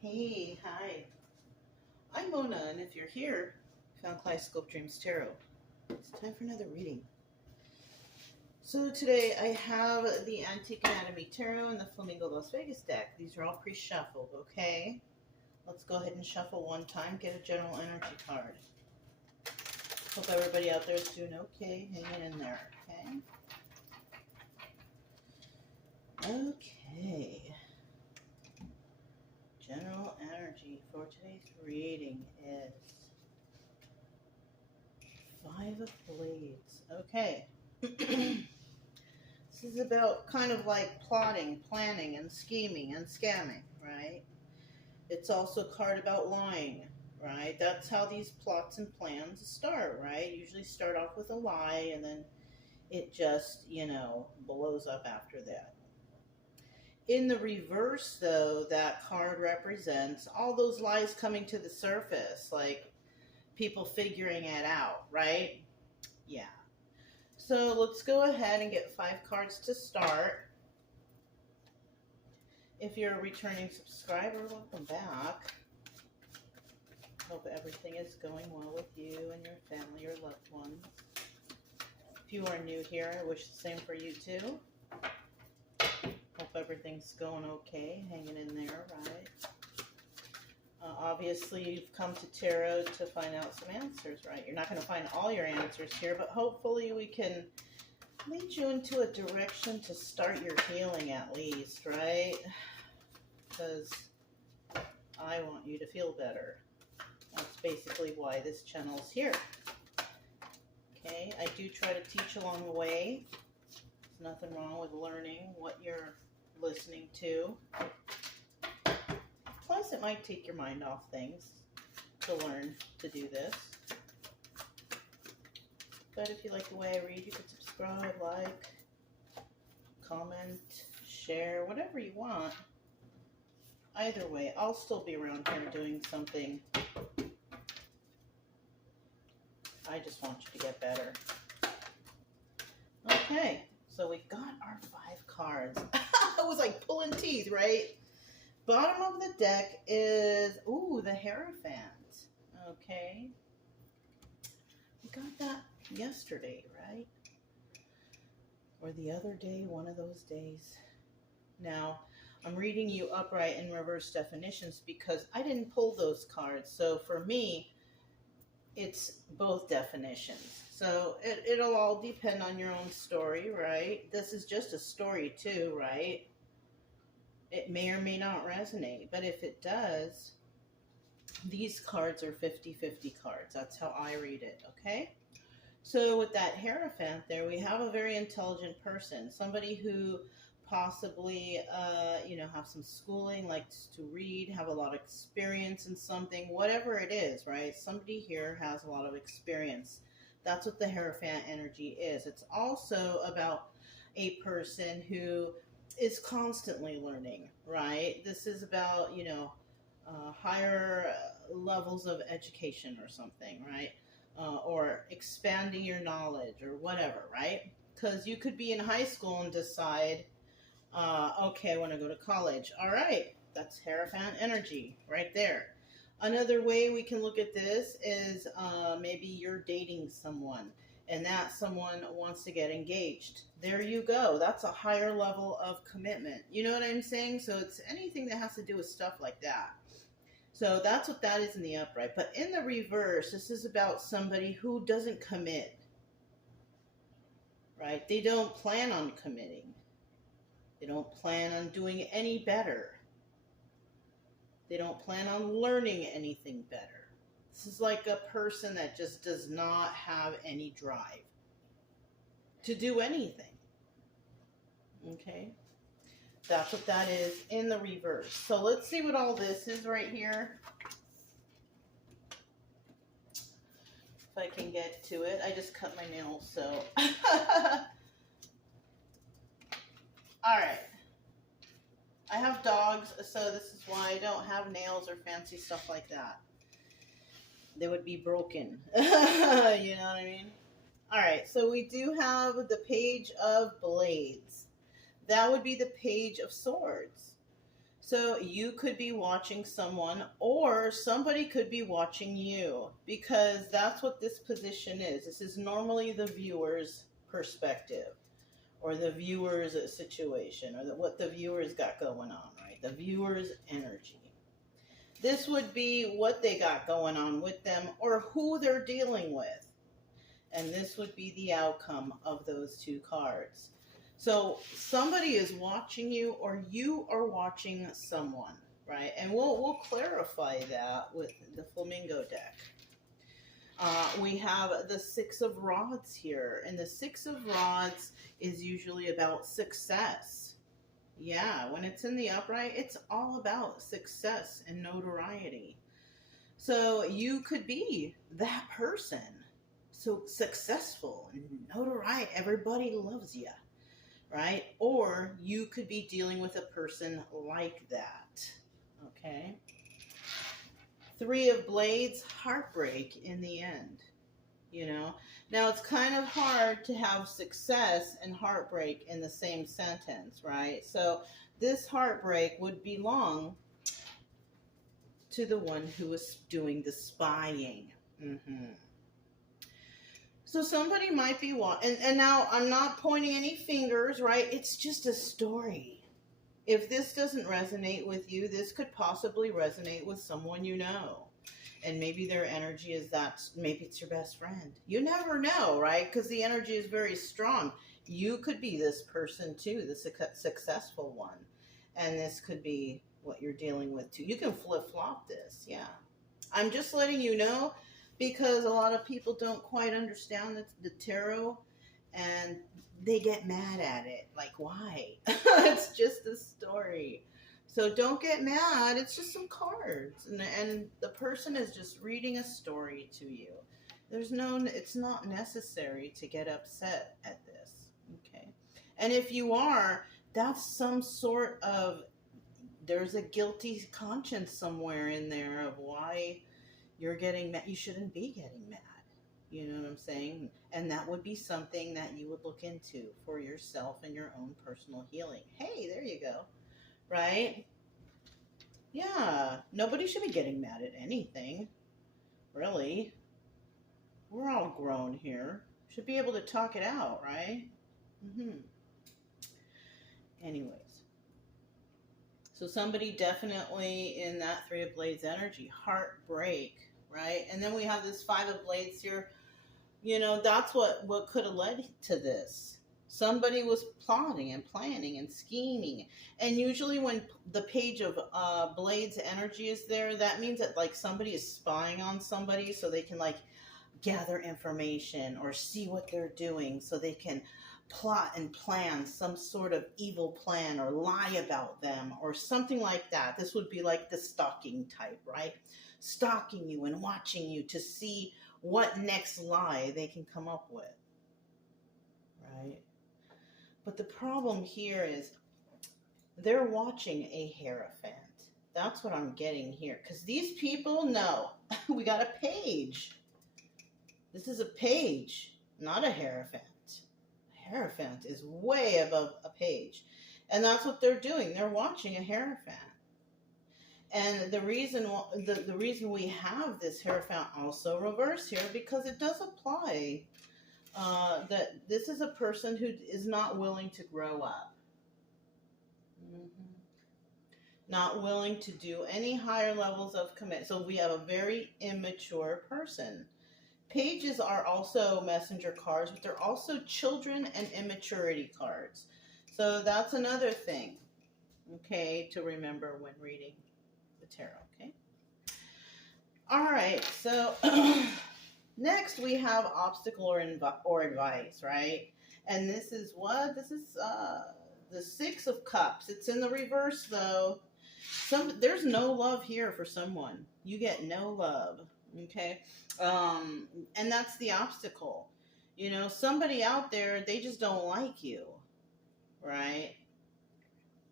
Hey, hi. I'm Mona, and if you're here, found Kaleidoscope Dreams Tarot. It's time for another reading. So today I have the Antique Anatomy Tarot and the Flamingo Las Vegas deck. These are all pre-shuffled, okay? Let's go ahead and shuffle one time, get a general energy card. Hope everybody out there is doing okay, hanging in there, okay? Okay. General energy for today's reading is Five of Blades. Okay. This is about kind of like plotting, planning, and scheming and scamming, right? It's also a card about lying, right? That's how these plots and plans start, right? Usually start off with a lie and then it just, blows up after that. In the reverse, though, that card represents all those lies coming to the surface, like people figuring it out, right? Yeah. So let's go ahead and get 5 cards to start. If you're a returning subscriber, welcome back. Hope everything is going well with you and your family, your loved ones. If you are new here, I wish the same for you too. Hope everything's going okay, hanging in there, right? Obviously, you've come to tarot to find out some answers, right? You're not going to find all your answers here, but hopefully we can lead you into a direction to start your healing at least, right? Because I want you to feel better. That's basically why this channel is here. Okay, I do try to teach along the way. There's nothing wrong with learning what you're listening to. Plus, it might take your mind off things to learn to do this. But if you like the way I read, you can subscribe, like, comment, share, whatever you want. Either way, I'll still be around here doing something. I just want you to get better. Okay, so we got our 5 cards. I was like pulling teeth, right? Bottom of the deck is, the Hierophant. Okay. We got that yesterday, right? Or the other day, one of those days. Now, I'm reading you upright in reverse definitions because I didn't pull those cards. So for me, it's both definitions. So it'll all depend on your own story, right? This is just a story too, right? It may or may not resonate, but if it does, these cards are 50-50 cards. That's how I read it, okay? So with that Hierophant there, we have a very intelligent person, somebody who possibly, have some schooling, likes to read, have a lot of experience in something, whatever it is, right? Somebody here has a lot of experience. That's what the Hierophant energy is. It's also about a person who is constantly learning, right? This is about, higher levels of education or something, right? Or expanding your knowledge or whatever, right? Because you could be in high school and decide, okay, I want to go to college. All right, that's Hierophant energy right there. Another way we can look at this is maybe you're dating someone and that someone wants to get engaged. There you go. That's a higher level of commitment. You know what I'm saying? So it's anything that has to do with stuff like that. So that's what that is in the upright. But in the reverse, this is about somebody who doesn't commit, right? They don't plan on committing. They don't plan on doing any better. They don't plan on learning anything better. This is like a person that just does not have any drive to do anything. Okay? That's what that is in the reverse. So let's see what all this is right here. If I can get to it. I just cut my nails, so. Alright. I have dogs, so this is why I don't have nails or fancy stuff like that. They would be broken. You know what I mean? Alright, so we do have the Page of Blades. That would be the Page of Swords. So you could be watching someone, or somebody could be watching you, because that's what this position is. This is normally the viewer's perspective, or the viewer's situation, or what the viewer's got going on, right? The viewer's energy. This would be what they got going on with them, or who they're dealing with. And this would be the outcome of those two cards. So somebody is watching you, or you are watching someone, right? And we'll clarify that with the Flamingo deck. We have the Six of Rods here, and the Six of Rods is usually about success. Yeah, when it's in the upright, it's all about success and notoriety. So you could be that person, so successful and notoriety, everybody loves you, right? Or you could be dealing with a person like that, okay? Three of Blades, heartbreak in the end, you know? Now, it's kind of hard to have success and heartbreak in the same sentence, right? So this heartbreak would belong to the one who is doing the spying. So somebody might be watching, and now I'm not pointing any fingers, right? It's just a story. If this doesn't resonate with you, this could possibly resonate with someone you know. And maybe their energy is that, maybe it's your best friend. You never know, right? Because the energy is very strong. You could be this person too, the successful one. And this could be what you're dealing with too. You can flip-flop this, yeah. I'm just letting you know, because a lot of people don't quite understand the tarot, and they get mad at it. Like, why? It's just a story. So don't get mad. It's just some cards. And the person is just reading a story to you. It's not necessary to get upset at this. Okay. And if you are, that's some sort of, there's a guilty conscience somewhere in there of why you're getting mad. You shouldn't be getting mad. You know what I'm saying? And that would be something that you would look into for yourself and your own personal healing. Hey, there you go. Right? Yeah. Nobody should be getting mad at anything. Really. We're all grown here. Should be able to talk it out, right? Anyways. So somebody definitely in that Three of Blades energy. Heartbreak, right? And then we have this Five of Blades here. You know, that's what could have led to this. Somebody was plotting and planning and scheming. And usually when the Page of Blades energy is there, that means that like somebody is spying on somebody, so they can like gather information or see what they're doing, so they can plot and plan some sort of evil plan or lie about them or something like that. This would be like the stalking type, right? Stalking you and watching you to see what next lie they can come up with, right? But the problem here is they're watching a Hierophant. That's what I'm getting here. Because these people know. We got a page. This is a page, not a Hierophant. A Hierophant is way above a page. And that's what they're doing. They're watching a Hierophant. And the reason we have this Hierophant also reversed here, because it does apply that this is a person who is not willing to grow up. Not willing to do any higher levels of commit. So we have a very immature person. Pages are also messenger cards, but they're also children and immaturity cards. So that's another thing, okay, to remember when reading the tarot, okay? All right, so next we have obstacle or advice, right? And this is what? This is the Six of Cups. It's in the reverse, though. There's no love here for someone. You get no love, okay? And that's the obstacle. You know, somebody out there, they just don't like you, right?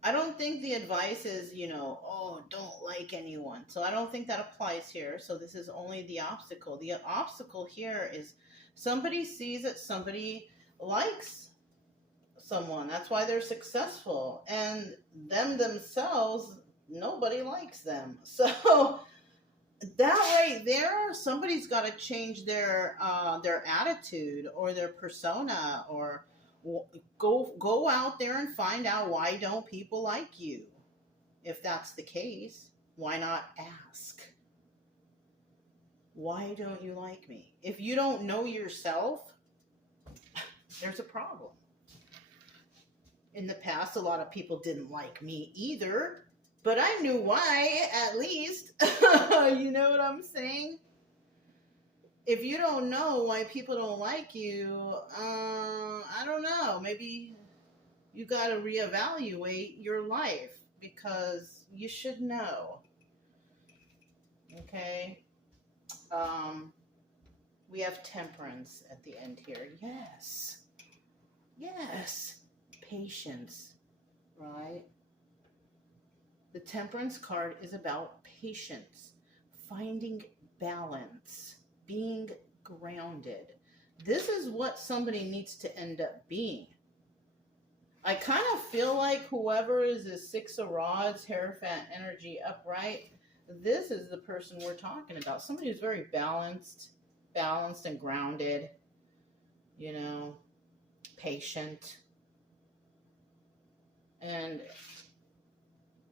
I don't think the advice is, you know, oh, don't like anyone. So I don't think that applies here. So this is only the obstacle. The obstacle here is somebody sees that somebody likes someone. That's why they're successful. And them themselves, nobody likes them. So that right there, somebody's got to change their attitude or their persona, or go out there and find out, why don't people like you? If that's the case, why not ask? Why don't you like me? If you don't know yourself, there's a problem. In the past, a lot of people didn't like me either, but I knew why, at least. You know what I'm saying? If you don't know why people don't like you, I don't know. Maybe you got to reevaluate your life, because you should know. Okay? We have temperance at the end here. Yes. Yes. Patience. Right? The temperance card is about patience, finding balance, being grounded. This is what somebody needs to end up being. I kind of feel like whoever is the Six of Rods, Hierophant energy upright, this is the person we're talking about. Somebody who's very balanced and grounded, you know, patient. And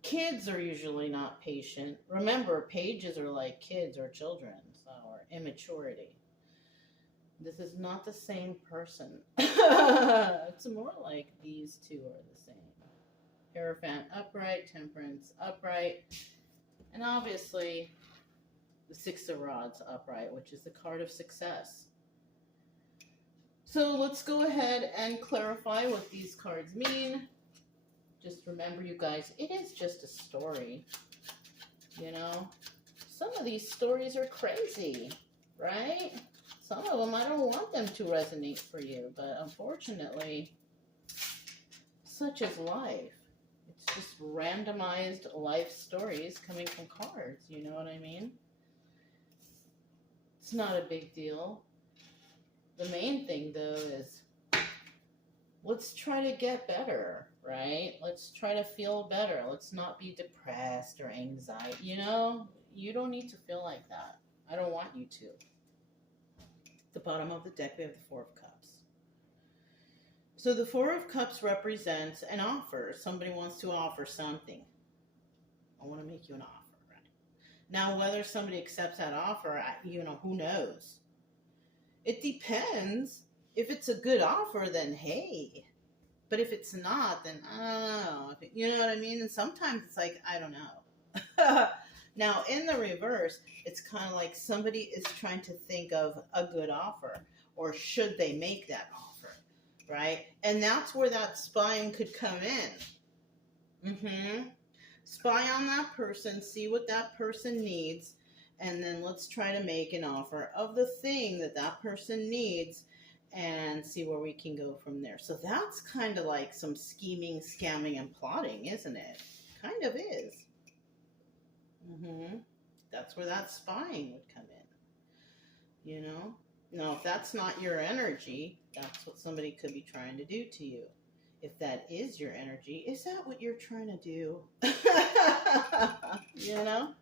kids are usually not patient. Remember, pages are like kids or children, or immaturity. This is not the same person. It's more like these two are the same. Hierophant upright, temperance upright, and obviously the Six of Rods upright, which is the card of success. So let's go ahead and clarify what these cards mean. Just remember, you guys, it is just a story. You know, some of these stories are crazy, right? Some of them, I don't want them to resonate for you, but unfortunately, such is life. It's just randomized life stories coming from cards, you know what I mean? It's not a big deal. The main thing, though, is let's try to get better, right? Let's try to feel better. Let's not be depressed or anxiety. You know, you don't need to feel like that. I don't want you to. The bottom of the deck, we have the Four of Cups. So the Four of Cups represents an offer. Somebody wants to offer something. I want to make you an offer, right? Now, whether somebody accepts that offer, you know, who knows? It depends. If it's a good offer, then hey. But if it's not, then I don't know. You know what I mean? And sometimes it's like, I don't know. Now, in the reverse, it's kind of like somebody is trying to think of a good offer, or should they make that offer, right? And that's where that spying could come in. Spy on that person, see what that person needs, and then let's try to make an offer of the thing that that person needs, and see where we can go from there. So that's kind of like some scheming, scamming, and plotting, isn't it? Kind of is. That's where that spying would come in. You know? Now, if that's not your energy, that's what somebody could be trying to do to you. If that is your energy, is that what you're trying to do? You know?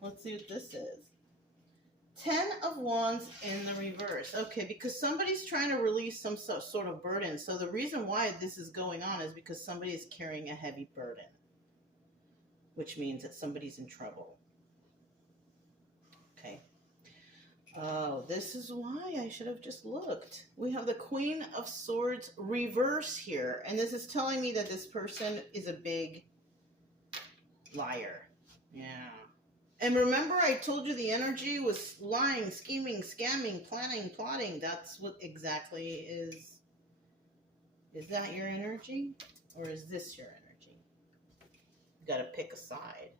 Let's see what this is. 10 of Wands in the reverse. Okay, because somebody's trying to release some sort of burden. So the reason why this is going on is because somebody is carrying a heavy burden, which means that somebody's in trouble. Okay. Oh, this is why I should have just looked. We have the Queen of Swords reverse here. And this is telling me that this person is a big liar. Yeah. And remember, I told you the energy was lying, scheming, scamming, planning, plotting. That's what exactly is. Is that your energy? Or is this your energy? You got to pick a side.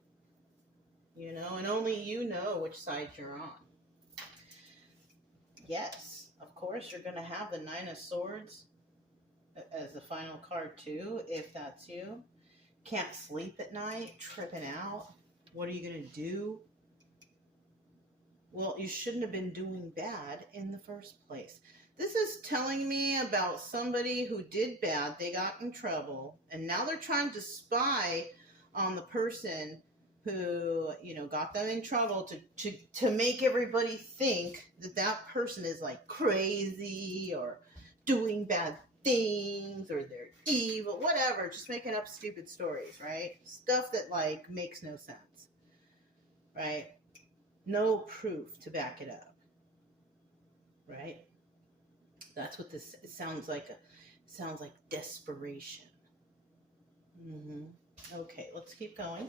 You know, and only you know which side you're on. Yes, of course, you're going to have the Nine of Swords as the final card too, if that's you. Can't sleep at night, tripping out. What are you going to do? Well, you shouldn't have been doing bad in the first place. This is telling me about somebody who did bad, they got in trouble, and now they're trying to spy on the person who, you know, got them in trouble to make everybody think that that person is like crazy or doing bad things or they're evil, whatever, just making up stupid stories, right? Stuff that like makes no sense, right? No proof to back it up, right? That's what this sounds like. Sounds like desperation. Okay, let's keep going.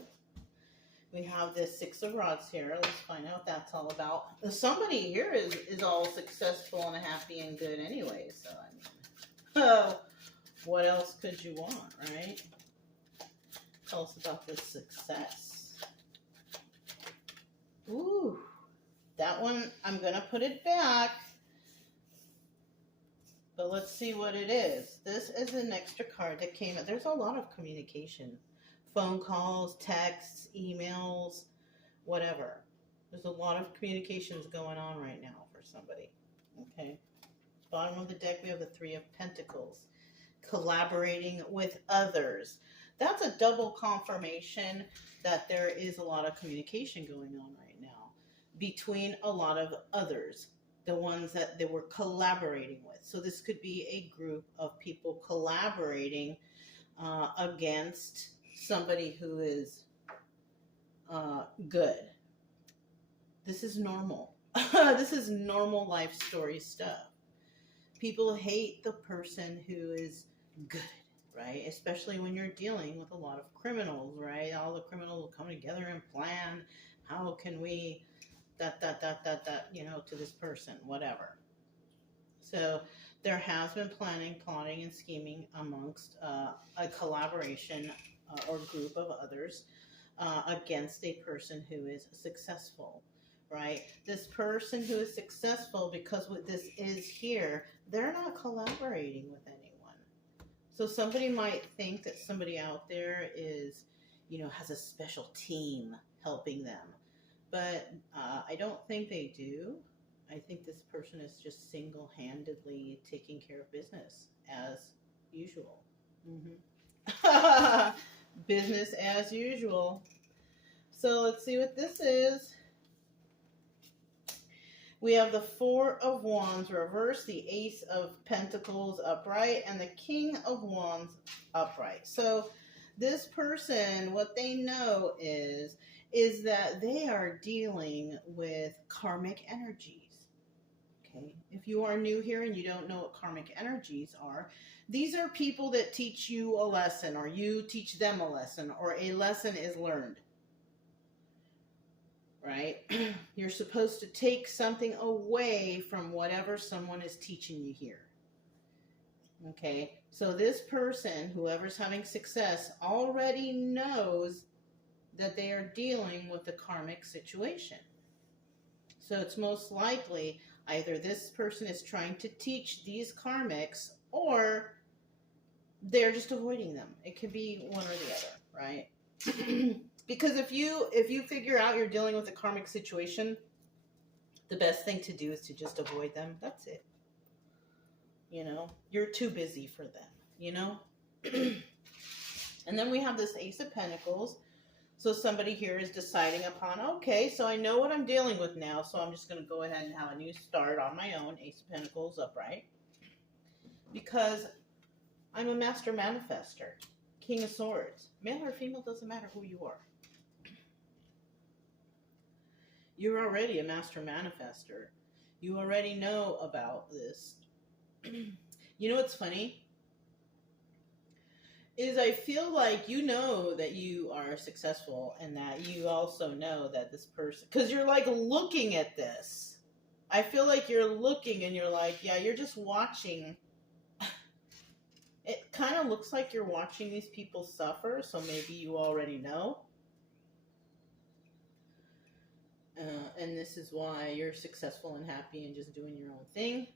We have this Six of Rods here. Let's find out what that's all about. Somebody here is all successful and happy and good anyway. So, I mean, what else could you want, right? Tell us about this success. Ooh, that one, I'm going to put it back. But let's see what it is. This is an extra card that came out. There's a lot of communication. Phone calls, texts, emails, whatever. There's a lot of communications going on right now for somebody. Okay. Bottom of the deck, we have the Three of Pentacles. Collaborating with others. That's a double confirmation that there is a lot of communication going on right now between a lot of others. The ones that they were collaborating with. So this could be a group of people collaborating against somebody who is good. This is normal. This is normal life story stuff. People hate the person who is good, right? Especially when you're dealing with a lot of criminals, right? All the criminals will come together and plan, how can we you know, to this person, whatever. So there has been planning, plotting, and scheming amongst a collaboration or group of others against a person who is successful, right? This person who is successful, because what this is here, they're not collaborating with anyone. So somebody might think that somebody out there is, you know, has a special team helping them. But I don't think they do. I think this person is just single-handedly taking care of business as usual. Business as usual. So let's see what this is. We have the Four of Wands reversed, the Ace of Pentacles upright, and the King of Wands upright. So this person, what they know is that they are dealing with karmic energies. Okay, if you are new here and you don't know what karmic energies are, these are people that teach you a lesson, or you teach them a lesson, or a lesson is learned. Right? You're supposed to take something away from whatever someone is teaching you here. Okay, so this person, whoever's having success, already knows that they are dealing with a karmic situation. So it's most likely either this person is trying to teach these karmics, or they're just avoiding them. It could be one or the other, right? Because if you figure out you're dealing with a karmic situation, the best thing to do is to just avoid them. That's it. You know, you're too busy for them, you know? And then we have this Ace of Pentacles. So somebody here is deciding upon, okay, so I know what I'm dealing with now, so I'm just going to go ahead and have a new start on my own. Ace of Pentacles upright. Because I'm a master manifester. King of Swords. Male or female, doesn't matter who you are. You're already a master manifester. You already know about this. You know what's funny? Is I feel like you know that you are successful, and that you also know that this person, because you're like looking at this. I feel like you're looking and you're like, yeah, you're just watching. It kind of looks like you're watching these people suffer, so maybe you already know. And this is why you're successful and happy and just doing your own thing.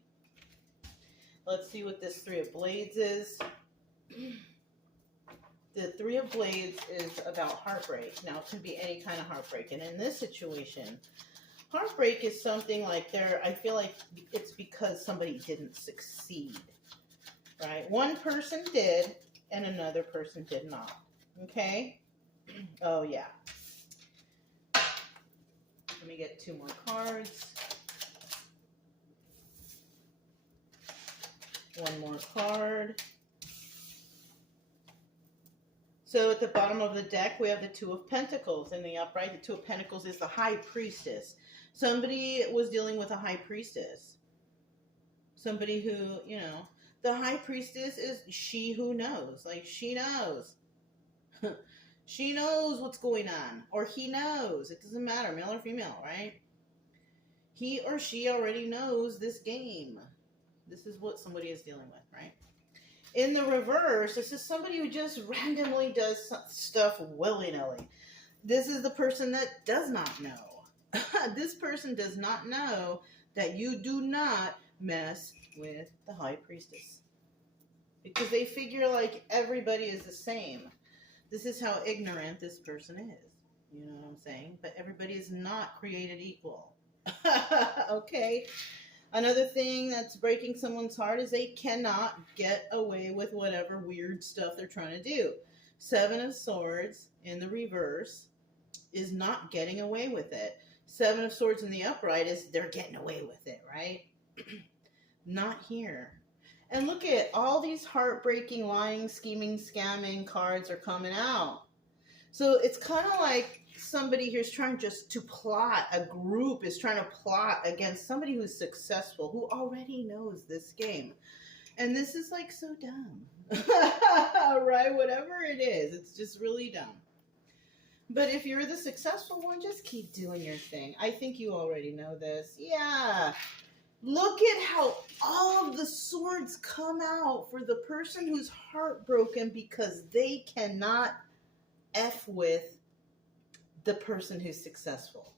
Let's see what this Three of Blades is. The Three of Blades is about heartbreak. Now, it can be any kind of heartbreak. And in this situation, heartbreak is something like I feel like it's because somebody didn't succeed. Right? One person did, and another person did not. Okay? Oh, yeah. Let me get 2 more cards. 1 more card. So at the bottom of the deck, we have the 2 of Pentacles in the upright. The 2 of Pentacles is the High Priestess. Somebody was dealing with a High Priestess. Somebody who, you know, the High Priestess is she who knows. Like, she knows. She knows what's going on. Or he knows. It doesn't matter, male or female, right? He or she already knows this game. This is what somebody is dealing with, right? In the reverse, this is somebody who just randomly does stuff willy-nilly. This is the person that does not know. This person does not know that you do not mess with the High Priestess. Because they figure like everybody is the same. This is how ignorant this person is. You know what I'm saying? But everybody is not created equal. Okay? Another thing that's breaking someone's heart is they cannot get away with whatever weird stuff they're trying to do. 7 of Swords in the reverse is not getting away with it. 7 of Swords in the upright is they're getting away with it, right? Not here. And look at all these heartbreaking, lying, scheming, scamming cards are coming out. So it's kind of like somebody here's trying just to plot, a group is trying to plot against somebody who's successful, who already knows this game. And this is like so dumb, right? Whatever it is, it's just really dumb. But if you're the successful one, just keep doing your thing. I think you already know this. Yeah. Look at how all of the swords come out for the person who's heartbroken because they cannot F with the person who's successful.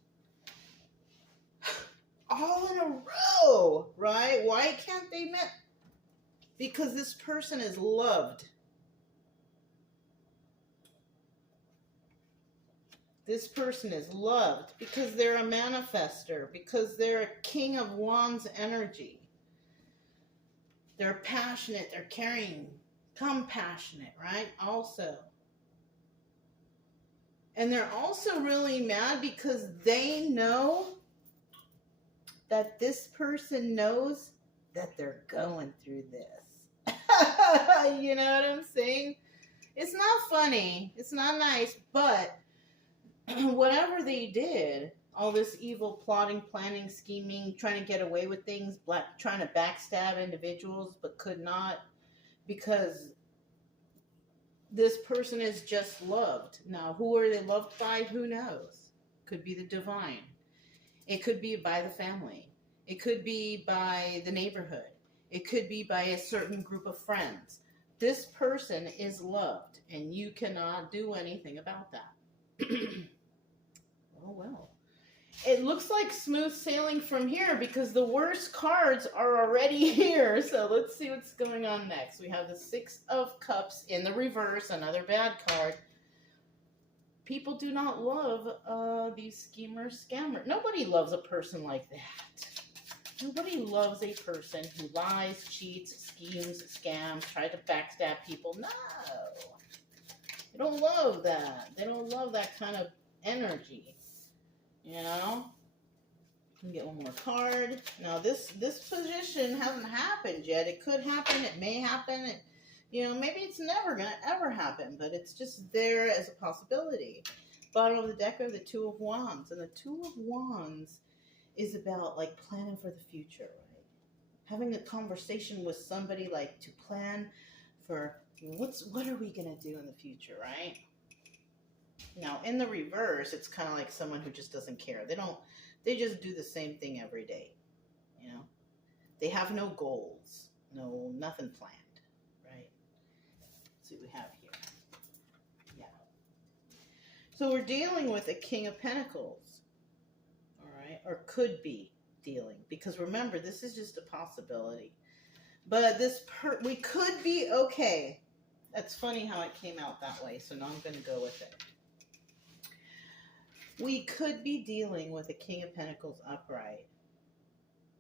All in a row, right? Why can't they met? Because this person is loved. This person is loved because they're a manifester, because they're a King of Wands energy. They're passionate, they're caring, compassionate, right? Also. And they're also really mad because they know that this person knows that they're going through this. You know what I'm saying? It's not funny. It's not nice. But whatever they did, all this evil plotting, planning, scheming, trying to get away with things, trying to backstab individuals, but could not because this person is just loved. Now, who are they loved by? Who knows? Could be the divine. It could be by the family. It could be by the neighborhood. It could be by a certain group of friends. This person is loved, and you cannot do anything about that. Oh, well. It looks like smooth sailing from here because the worst cards are already here. So let's see what's going on next. We have the 6 of Cups in the reverse, another bad card. People do not love these schemers, scammers. Nobody loves a person like that. Nobody loves a person who lies, cheats, schemes, scams, tries to backstab people. No. They don't love that. They don't love that kind of energy. You know? Can get 1 more card. Now this position hasn't happened yet. It could happen. It may happen. Maybe it's never going to ever happen, but it's just there as a possibility. Bottom of the deck are the 2 of Wands. And the 2 of Wands is about like planning for the future, right? Having a conversation with somebody like to plan for what are we going to do in the future, right? Now, in the reverse, it's kind of like someone who just doesn't care. They just do the same thing every day, you know? They have no goals, nothing planned, right? Let's see what we have here. Yeah. So we're dealing with a King of Pentacles, all right? Or could be dealing, because remember, this is just a possibility. But we could be, okay. That's funny how it came out that way, so now I'm going to go with it. We could be dealing with a King of Pentacles upright.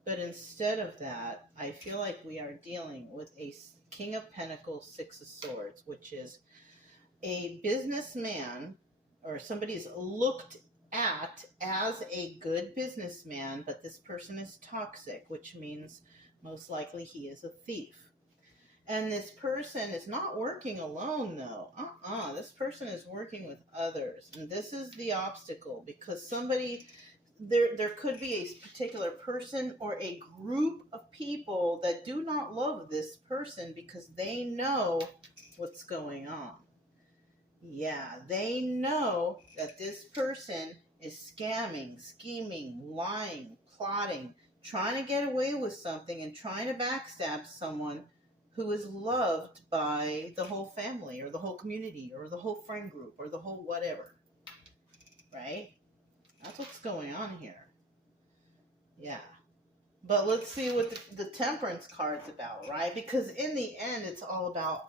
But instead of that, I feel like we are dealing with a King of Pentacles, 6 of Swords, which is a businessman or somebody's looked at as a good businessman, but this person is toxic, which means most likely he is a thief. And this person is not working alone, though. This person is working with others. And this is the obstacle, because somebody, there could be a particular person or a group of people that do not love this person because they know what's going on. Yeah, they know that this person is scamming, scheming, lying, plotting, trying to get away with something and trying to backstab someone who is loved by the whole family or the whole community or the whole friend group or the whole whatever. Right? That's what's going on here. Yeah. But let's see what the Temperance card's about, right? Because in the end, it's all about,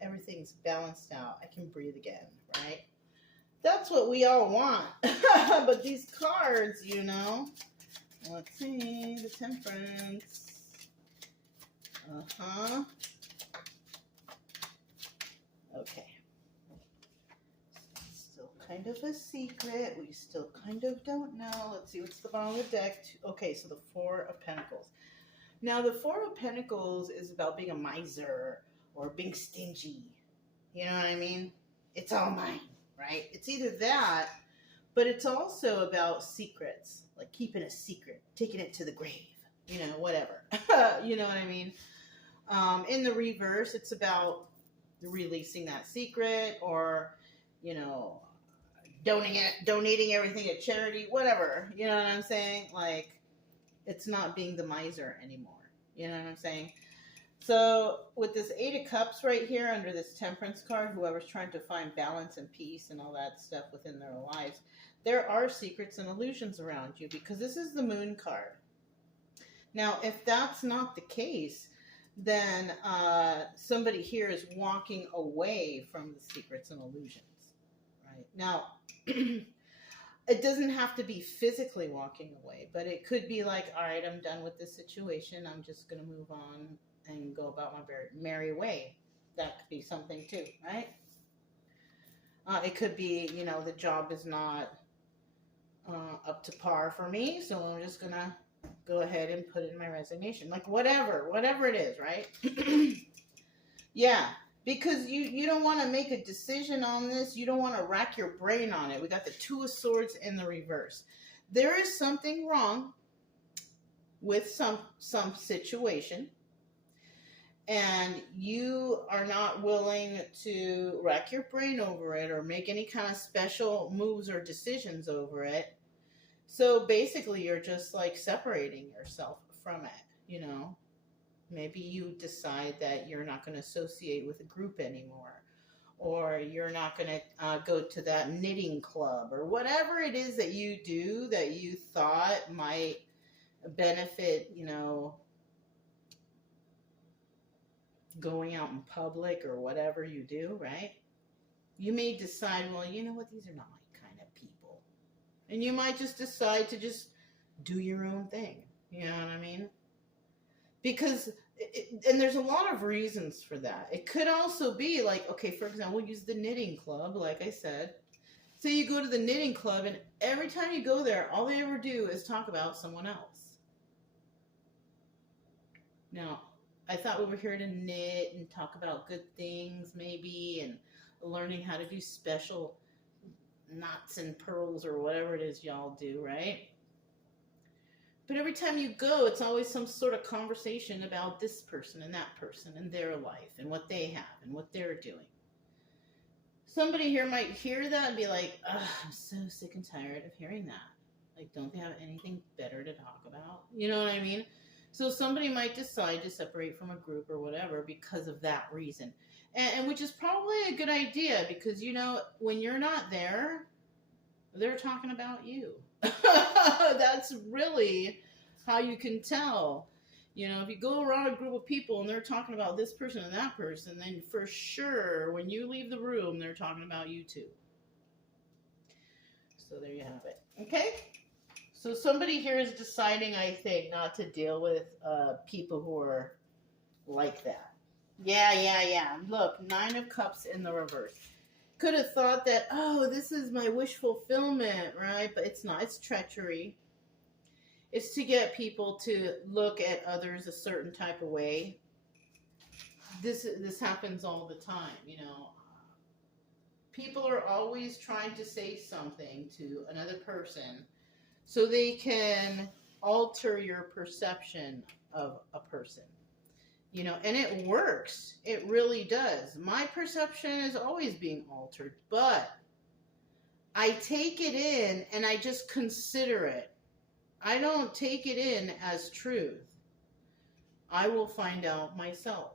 everything's balanced out. I can breathe again, right? That's what we all want. But these cards, you know. Let's see, the Temperance. Okay. Still kind of a secret. We still kind of don't know. Let's see, what's the bottom of the deck? Okay, so the Four of Pentacles. Now, the Four of Pentacles is about being a miser or being stingy. You know what I mean? It's all mine, right? It's either that, but it's also about secrets, like keeping a secret, taking it to the grave, you know, whatever. You know what I mean? In the reverse, it's about releasing that secret, or, you know, donating everything to charity, whatever. You know what I'm saying? Like, it's not being the miser anymore. You know what I'm saying? So with this Eight of Cups right here under this Temperance card, whoever's trying to find balance and peace and all that stuff within their lives, there are secrets and illusions around you, because this is the Moon card. Now, if that's not the case, then somebody here is walking away from the secrets and illusions, right? Now, it doesn't have to be physically walking away, but it could be like, all right, I'm done with this situation. I'm just going to move on and go about my merry way. That could be something too, right? It could be, you know, the job is not up to par for me, so I'm just going to go ahead and put in my resignation. Like, whatever it is, right? Yeah, because you don't want to make a decision on this. You don't want to rack your brain on it. We got the Two of Swords in the reverse. There is something wrong with some situation, and you are not willing to rack your brain over it or make any kind of special moves or decisions over it. So basically, you're just like separating yourself from it, you know. Maybe you decide that you're not going to associate with a group anymore, or you're not going to go to that knitting club, or whatever it is that you do that you thought might benefit, you know, going out in public or whatever you do, right? You may decide, well, you know what, these are not my kind of people. And you might just decide to just do your own thing. You know what I mean? Because, and there's a lot of reasons for that. It could also be like, okay, for example, we'll use the knitting club, like I said. So you go to the knitting club, and every time you go there, all they ever do is talk about someone else. Now, I thought we were here to knit and talk about good things, maybe, and learning how to do special knots and pearls or whatever it is y'all do, right? But every time you go, it's always some sort of conversation about this person and that person and their life and what they have and what they're doing. Somebody here might hear that and be like, ugh, I'm so sick and tired of hearing that. Like, don't they have anything better to talk about? You know what I mean? So somebody might decide to separate from a group or whatever because of that reason. And which is probably a good idea, because, you know, when you're not there, they're talking about you. That's really how you can tell. You know, if you go around a group of people and they're talking about this person and that person, then for sure, when you leave the room, they're talking about you too. So there you have it. Okay? So somebody here is deciding, I think, not to deal with people who are like that. Yeah. Look, Nine of Cups in the reverse. could have thought that, oh, this is my wish fulfillment, right? But it's not. It's treachery. It's to get people to look at others a certain type of way. This happens all the time, you know. People are always trying to say something to another person so they can alter your perception of a person. You know, and it works. It really does. My perception is always being altered, but I take it in and I just consider it. I don't take it in as truth. I will find out myself.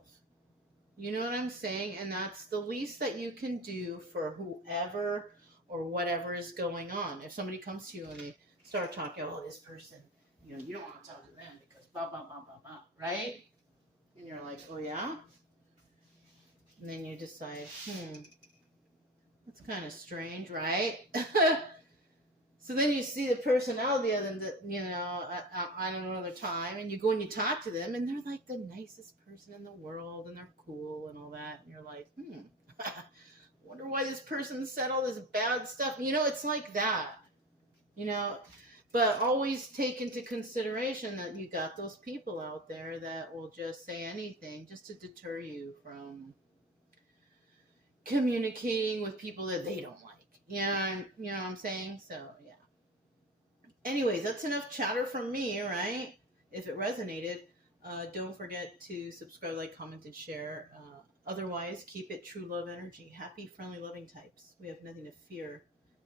You know what I'm saying? And that's the least that you can do for whoever or whatever is going on. If somebody comes to you and they start talking, oh, this person, you know, you don't want to talk to them because blah, blah, blah, blah, blah, right? And you're like, oh, yeah? And then you decide, that's kind of strange, right? So then you see the personality of them, that, you know, at another time, and you go and you talk to them, and they're like the nicest person in the world, and they're cool and all that, and you're like, wonder why this person said all this bad stuff. You know, it's like that, you know. But always take into consideration that you got those people out there that will just say anything just to deter you from communicating with people that they don't like. You know what I'm saying? So, yeah. Anyways, that's enough chatter from me, right? If it resonated, don't forget to subscribe, like, comment, and share. Otherwise, keep it true love energy. Happy, friendly, loving types. We have nothing to fear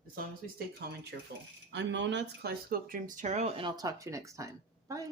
as long as we stay calm and cheerful. I'm Mona. It's Kaleidoscope Dreams Tarot, and I'll talk to you next time. Bye.